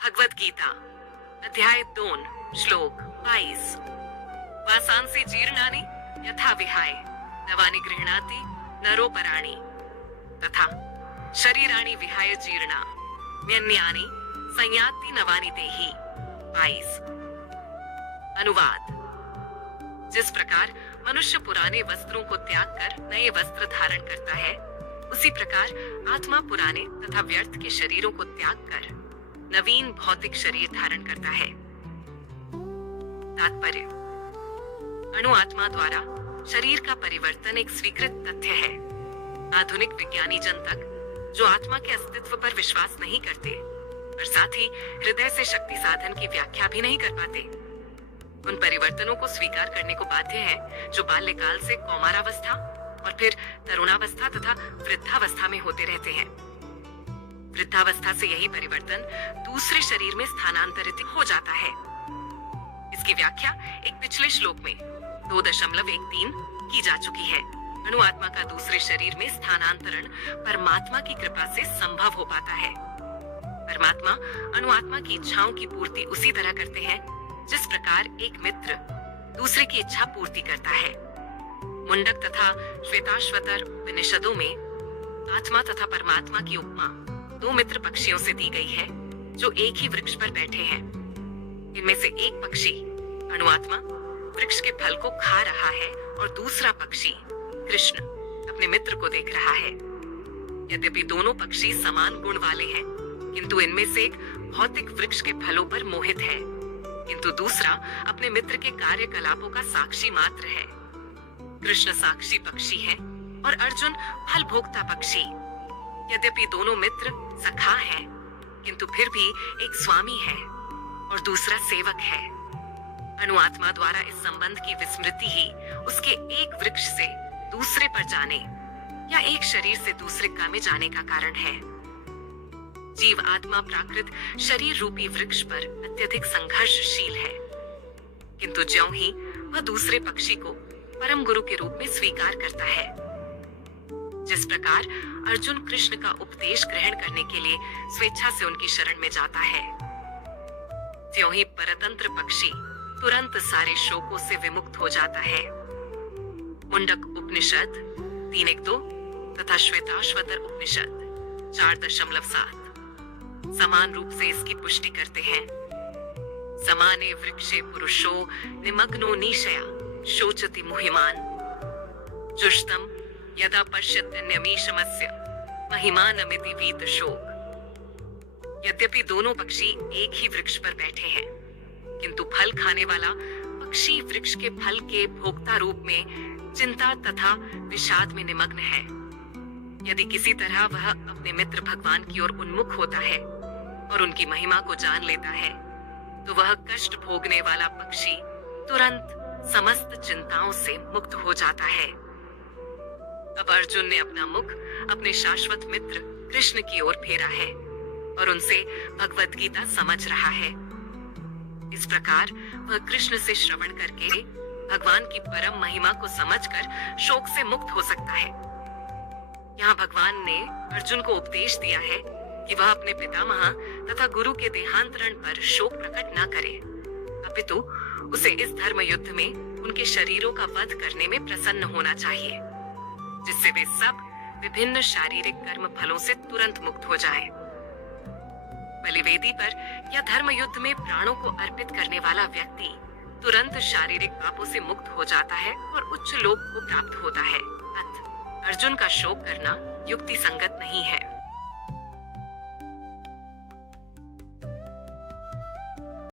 भगवत गीता अध्याय 2 श्लोक 22। वासांसि जीर्णानि यथा विहाय नवानि गृह्णाति नरोपराणि तथा शरीराणि विहाय जीर्णा न्यन्यानि संयाति नवानि देहि। 22। अनुवाद। जिस प्रकार मनुष्य पुराने वस्त्रों को त्याग कर नए वस्त्र धारण करता है, उसी प्रकार आत्मा पुराने तथा व्यर्थ के शरीरों को त्याग कर नवीन भौतिक शरीर धारण करता है। तात्पर्य: अणु आत्मा द्वारा शरीर का परिवर्तन एक स्वीकृत तथ्य है। आधुनिक विज्ञानी जन तक, जो आत्मा के अस्तित्व पर विश्वास नहीं करते और साथ ही हृदय से शक्ति साधन की व्याख्या भी नहीं कर पाते, उन परिवर्तनों को स्वीकार करने को बाध्य है जो बाल्यकाल से कौमारावस्था और फिर तरुणावस्था तथा वृद्धावस्था में होते रहते हैं। वृद्धावस्था से यही परिवर्तन दूसरे शरीर में स्थानांतरित हो जाता है। इसकी व्याख्या एक पिछले श्लोक में 2.13 की जा चुकी है। अणु आत्मा का दूसरे शरीर में स्थानांतरण परमात्मा की कृपा से संभव हो पाता है। परमात्मा अणु आत्मा की इच्छाओं की पूर्ति उसी तरह करते हैं जिस प्रकार एक मित्र दूसरे की इच्छा पूर्ति करता है। मुंडक तथा श्वेताश्वतर उपनिषदों में आत्मा तथा परमात्मा की उपमा 2 मित्र पक्षियों से दी गई है जो एक ही वृक्ष पर बैठे हैं। इनमें से एक पक्षी अणु आत्मा वृक्ष के फल को खा रहा है और दूसरा पक्षी कृष्ण अपने मित्र को देख रहा है। यद्यपि दोनों पक्षी समान गुण वाले हैं, किंतु इनमें से एक भौतिक वृक्ष के फलों पर मोहित है, किंतु दूसरा अपने मित्र के कार्यकलापों का साक्षी मात्र है। कृष्ण साक्षी पक्षी है और अर्जुन फल भोक्ता पक्षी। यद्यपि दोनों मित्र सखा हैं, किंतु फिर भी एक स्वामी है और दूसरा सेवक है। अणु आत्मा द्वारा इस संबंध की विस्मृति ही उसके एक वृक्ष से दूसरे पर जाने या एक शरीर से दूसरे का में जाने का कारण है। जीव आत्मा प्राकृत शरीर रूपी वृक्ष पर अत्यधिक संघर्षशील है, किंतु ज्यों ही वह दूसरे पक्षी को परम गुरु के रूप में स्वीकार करता है। जिस प्रकार अर्जुन कृष्ण का उपदेश ग्रहण करने के लिए स्वेच्छा से उनकी शरण में जाता है, त्यों ही परतंत्र पक्षी तुरंत सारे शोकों से विमुक्त हो जाता है। मुंडक उपनिषद 3.1-2 तथा श्वेताश्वतर उपनिषद 4.7 समान रूप से इसकी पुष्टि करते हैं। समाने वृक्षे पुरुषो निमग्नो निशया शोचति मुहिमान जुष्टम यदा पश्यत्यन्यमीशमस्य महिमानमिति वीत शोक। यद्यपि दोनों पक्षी एक ही वृक्ष पर बैठे हैं, किंतु फल खाने वाला पक्षी वृक्ष के फल के भोक्ता रूप में चिंता तथा विषाद में निमग्न है। यदि किसी तरह वह अपने मित्र भगवान की ओर उन्मुख होता है और उनकी महिमा को जान लेता है, तो वह कष्ट भोगने वाला पक्षी तुरंत समस्त चिंताओं से मुक्त हो जाता है। अब अर्जुन ने अपना मुख अपने शाश्वत मित्र कृष्ण की ओर फेरा है और उनसे भगवत गीता समझ रहा है। इस प्रकार वह कृष्ण से श्रवण करके भगवान की परम महिमा को समझकर शोक से मुक्त हो सकता है। यहाँ भगवान ने अर्जुन को उपदेश दिया है कि वह अपने पितामह तथा गुरु के देहांतरण पर शोक प्रकट न करे, अपितु उसे इस धर्म युद्ध में उनके शरीरों का वध करने में प्रसन्न होना चाहिए, जिससे वे सब विभिन्न शारीरिक कर्म फलों से तुरंत मुक्त हो जाएं। बलिवेदी पर या धर्म युद्ध में प्राणों को अर्पित करने वाला व्यक्ति तुरंत शारीरिक पापों से मुक्त हो जाता है और उच्च लोक को प्राप्त होता है। अर्जुन का शोक करना युक्ति संगत नहीं है।